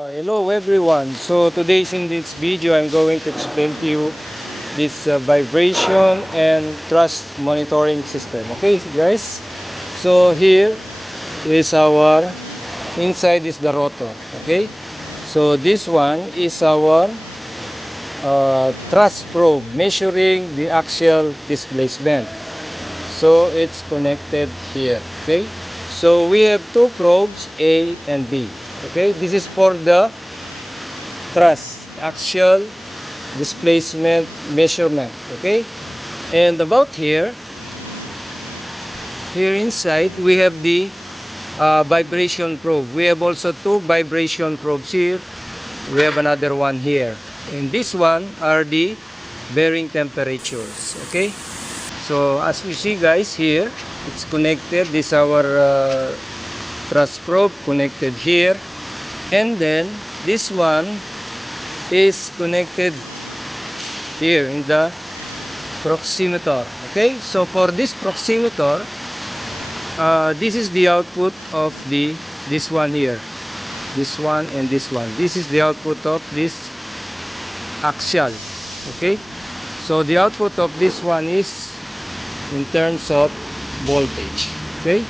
Hello everyone. So today's in this video I'm going to explain to you this vibration and thrust monitoring system. Okay guys, so here is our inside is the rotor. Okay, so this one is our thrust probe measuring the axial displacement. So it's connected here. Okay, so we have two probes, A and B. Okay, this is for the thrust axial displacement measurement. Okay, and about here inside we have the vibration probe. We have also two vibration probes here. We have another one here, and this one are the bearing temperatures. Okay, so as we see guys here, it's connected. This our thrust probe connected here, and then this one is connected here in the proximeter. Okay, so for this proximeter, this is the output of this one here, this one and this one. This is the output of this axial. Okay, so the output of this one is in terms of voltage. Okay,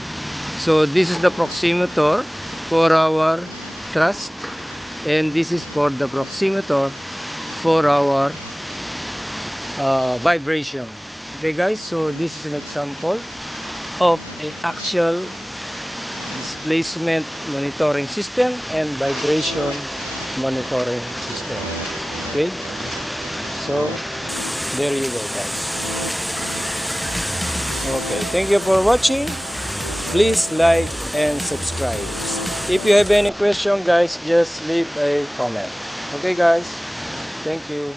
so this is the proximeter for our thrust, and this is for the proximeter for our vibration. Okay guys, so this is an example of an axial displacement monitoring system and vibration monitoring system. Okay, so there you go guys. Okay, thank you for watching. Please like and subscribe. If you have any question guys, just leave a comment. Okay guys, thank you.